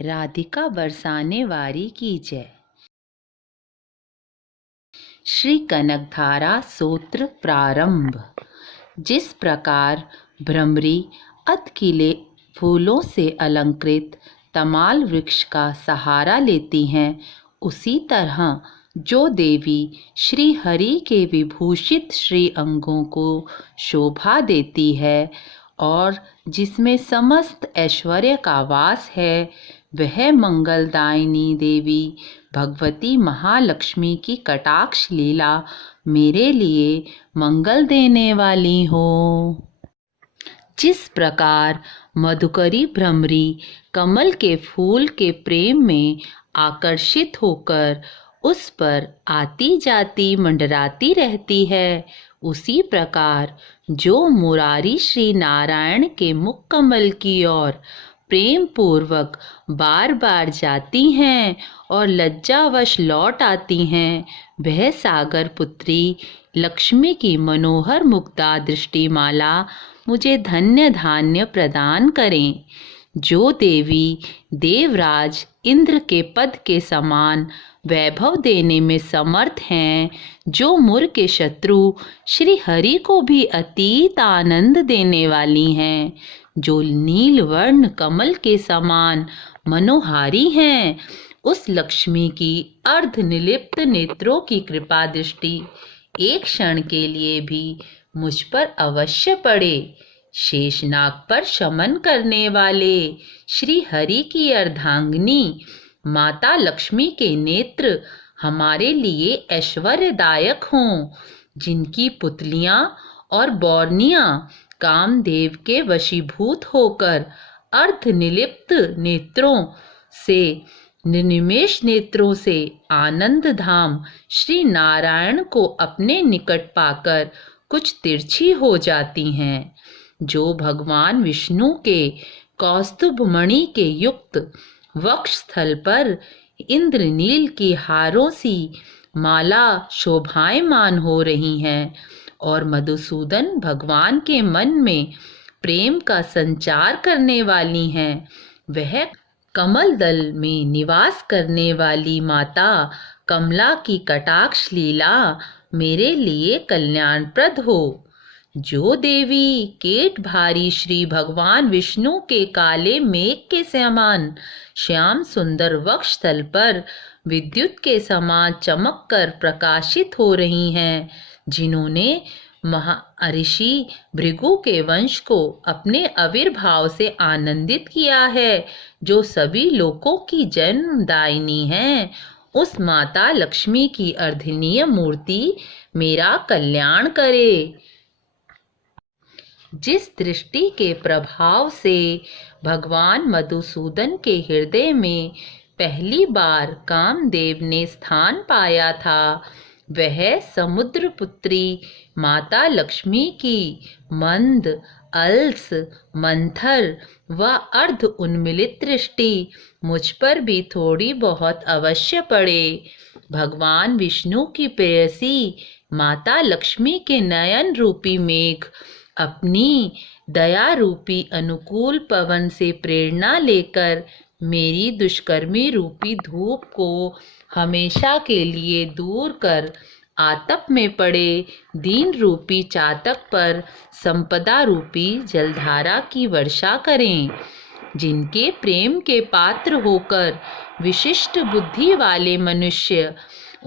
राधिका बरसाने वारी की जय। श्री कनकधारा सूत्र प्रारंभ। जिस प्रकार भ्रमरी अधखिले फूलों से अलंकृत तमाल वृक्ष का सहारा लेती हैं, उसी तरह जो देवी श्री हरि के विभूषित श्री अंगों को शोभा देती है और जिसमें समस्त ऐश्वर्य का वास है, वह मंगलदायिनी देवी भगवती महालक्ष्मी की कटाक्ष लीला मेरे लिए मंगल देने वाली हो। जिस प्रकार मधुकरी भ्रमरी कमल के फूल के प्रेम में आकर्षित होकर उस पर आती जाती मंडराती रहती है, उसी प्रकार जो मुरारी श्री नारायण के मुख कमल की ओर प्रेम पूर्वक बार बार जाती हैं और लज्जावश लौट आती हैं, वह सागर पुत्री लक्ष्मी की मनोहर मुग्धा दृष्टिमाला मुझे धन्य धान्य प्रदान करें। जो देवी देवराज इंद्र के पद के समान वैभव देने में समर्थ हैं, जो मुर के शत्रु श्री हरि को भी अतीत आनंद देने वाली हैं, जो नील वर्ण कमल के समान मनोहारी हैं, उस लक्ष्मी की अर्ध निलिप्त नेत्रों की कृपा दृष्टि एक क्षण के लिए भी मुझ पर अवश्य पड़े। शेषनाग पर शमन करने वाले श्री हरि की अर्धांगिनी माता लक्ष्मी के नेत्र हमारे ऐश्वर्यदायक ऐश्वर्यदायक हों, जिनकी पुतलियां और बौरनियां कामदेव के वशीभूत होकर अर्ध निलिप्त नेत्रों से निनिमेष नेत्रों से आनंद धाम श्री नारायण को अपने निकट पाकर कुछ तिरछी हो जाती हैं। जो भगवान विष्णु के कौस्तुभ मणि के युक्त वक्ष स्थल पर इंद्रनील की हारों सी माला शोभायमान हो रही हैं और मधुसूदन भगवान के मन में प्रेम का संचार करने वाली हैं, वह कमल दल में निवास करने वाली माता कमला की कटाक्ष लीला मेरे लिए कल्याणप्रद हो। जो देवी केट भारी श्री भगवान विष्णु के काले मेघ के समान श्याम सुंदर वक्ष तल पर विद्युत के समान चमक कर प्रकाशित हो रही हैं, जिन्होंने महर्षि भृगु के वंश को अपने आविर्भाव से आनंदित किया है, जो सभी लोकों की जन्मदायिनी हैं, उस माता लक्ष्मी की अर्धनीय मूर्ति मेरा कल्याण करे। जिस दृष्टि के प्रभाव से भगवान मधुसूदन के हृदय में पहली बार कामदेव ने स्थान पाया था, वह समुद्र पुत्री माता लक्ष्मी की मंद अलस मंथर व अर्ध उन्मिलित दृष्टि मुझ पर भी थोड़ी बहुत अवश्य पड़े। भगवान विष्णु की प्रेयसी माता लक्ष्मी के नयन रूपी मेघ अपनी दया रूपी अनुकूल पवन से प्रेरणा लेकर मेरी दुष्कर्मी रूपी धूप को हमेशा के लिए दूर कर आतप में पड़े दीन रूपी चातक पर संपदा रूपी जलधारा की वर्षा करें। जिनके प्रेम के पात्र होकर विशिष्ट बुद्धि वाले मनुष्य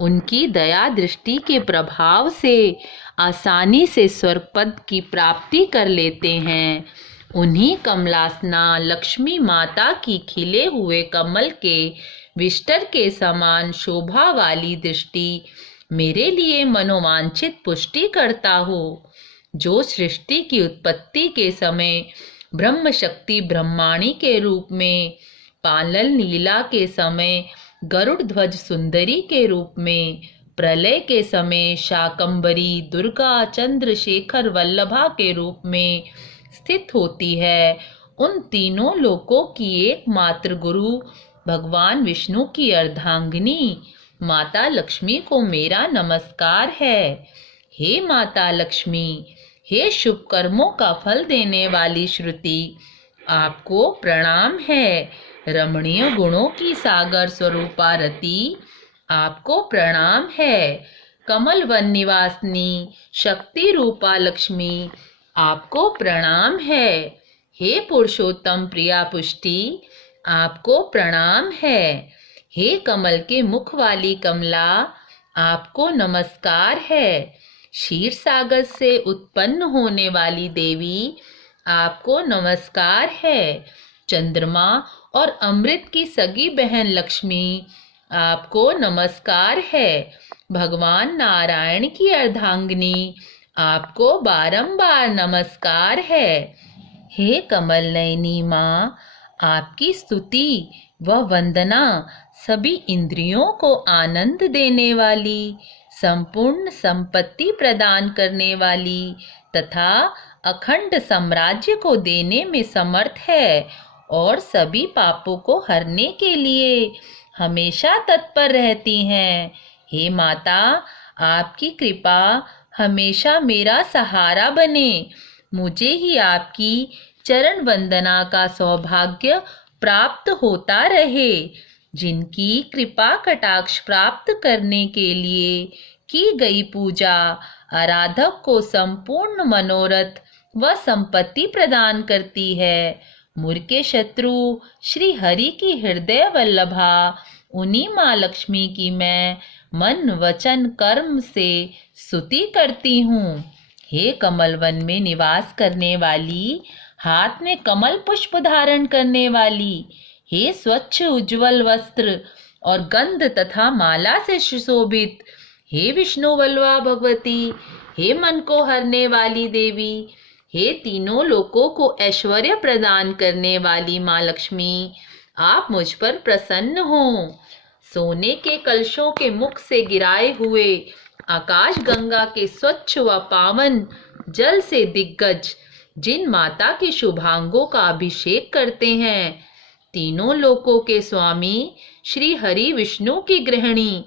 उनकी दया दृष्टि के प्रभाव से आसानी से स्वर्ग पद की प्राप्ति कर लेते हैं, उन्हीं कमलासना लक्ष्मी माता की खिले हुए कमल के विष्टर के समान शोभा वाली दृष्टि मेरे लिए मनोवांछित पुष्टि करता हो। जो सृष्टि की उत्पत्ति के समय ब्रह्म शक्ति ब्रह्माणी के रूप में, पालन लीला के समय गरुड़ ध्वज सुंदरी के रूप में, प्रलय के समय शाकंभरी दुर्गा चंद्रशेखर वल्लभा के रूप में स्थित होती है, उन तीनों लोकों की एकमात्र गुरु भगवान विष्णु की अर्धांगिनी माता लक्ष्मी को मेरा नमस्कार है। हे माता लक्ष्मी, हे शुभ कर्मों का फल देने वाली श्रुति, आपको प्रणाम है। रमणीय गुणों की सागर स्वरूपा रति, आपको प्रणाम है। कमल वन निवासिनी शक्ति रूपा लक्ष्मी, आपको प्रणाम है। हे पुरुषोत्तम प्रिया पुष्टि, आपको प्रणाम है। हे कमल के मुख वाली कमला, आपको नमस्कार है। क्षीर सागर से उत्पन्न होने वाली देवी, आपको नमस्कार है। चंद्रमा और अमृत की सगी बहन लक्ष्मी, आपको नमस्कार है। भगवान नारायण की अर्धांगिनी, आपको बारंबार नमस्कार है। हे कमल नयनी माँ, आपकी स्तुति व वंदना सभी इंद्रियों को आनंद देने वाली, संपूर्ण संपत्ति प्रदान करने वाली तथा अखंड साम्राज्य को देने में समर्थ है और सभी पापों को हरने के लिए हमेशा तत्पर रहती हैं। हे माता, आपकी कृपा हमेशा मेरा सहारा बने। मुझे ही आपकी चरण वंदना का सौभाग्य प्राप्त होता रहे। जिनकी कृपा कटाक्ष प्राप्त करने के लिए की गई पूजा आराधक को संपूर्ण मनोरथ व संपत्ति प्रदान करती है। मुर के शत्रु श्री हरि की हृदय वल्लभा उन्हीं माँ लक्ष्मी की मैं मन वचन कर्म से स्तुति करती हूँ। हे कमल वन में निवास करने वाली, हाथ में कमल पुष्प धारण करने वाली, हे स्वच्छ उज्जवल वस्त्र और गंध तथा माला से सुशोभित, हे विष्णु वल्लभा भगवती, हे मन को हरने वाली देवी, हे तीनों लोकों को ऐश्वर्य प्रदान करने वाली माँ लक्ष्मी, आप मुझ पर प्रसन्न हो। सोने के कलशों के मुख से गिराए हुए आकाश गंगा के स्वच्छ व पावन जल से दिग्गज जिन माता के शुभांगों का अभिषेक करते हैं, तीनों लोकों के स्वामी श्री हरि विष्णु की गृहिणी,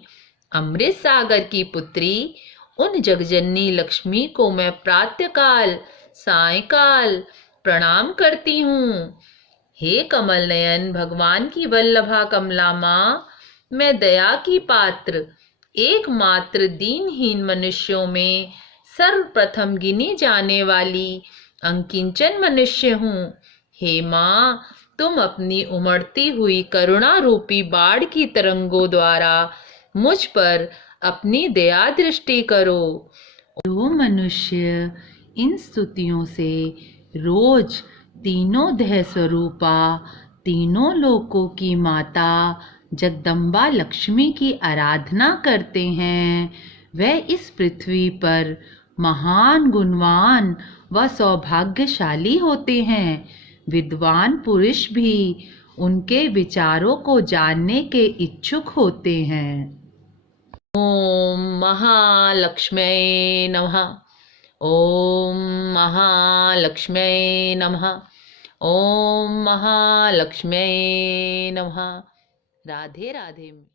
अमृत सागर की पुत्री, उन जगजननी लक्ष्मी को मैं प्रातःकाल सायकाल प्रणाम करती हूँ। हे कमल नयन भगवान की वल्लभा कमला माँ, मैं दया की पात्र एकमात्र दीनहीन मनुष्यों में सर्वप्रथम गिनी जाने वाली अंकिंचन मनुष्य हूँ। हे माँ, तुम अपनी उमड़ती हुई करुणा रूपी बाढ़ की तरंगों द्वारा मुझ पर अपनी दया दृष्टि करो। जो मनुष्य इन स्तुतियों से रोज तीनों देह स्वरूपा, तीनों लोकों की माता जगदम्बा लक्ष्मी की आराधना करते हैं, वह इस पृथ्वी पर महान गुणवान व सौभाग्यशाली होते हैं। विद्वान पुरुष भी उनके विचारों को जानने के इच्छुक होते हैं। ओम महालक्ष्म्यै नमः। ओम महालक्ष्म्यै नमः। ओम महालक्ष्म्यै नमः। राधे राधे।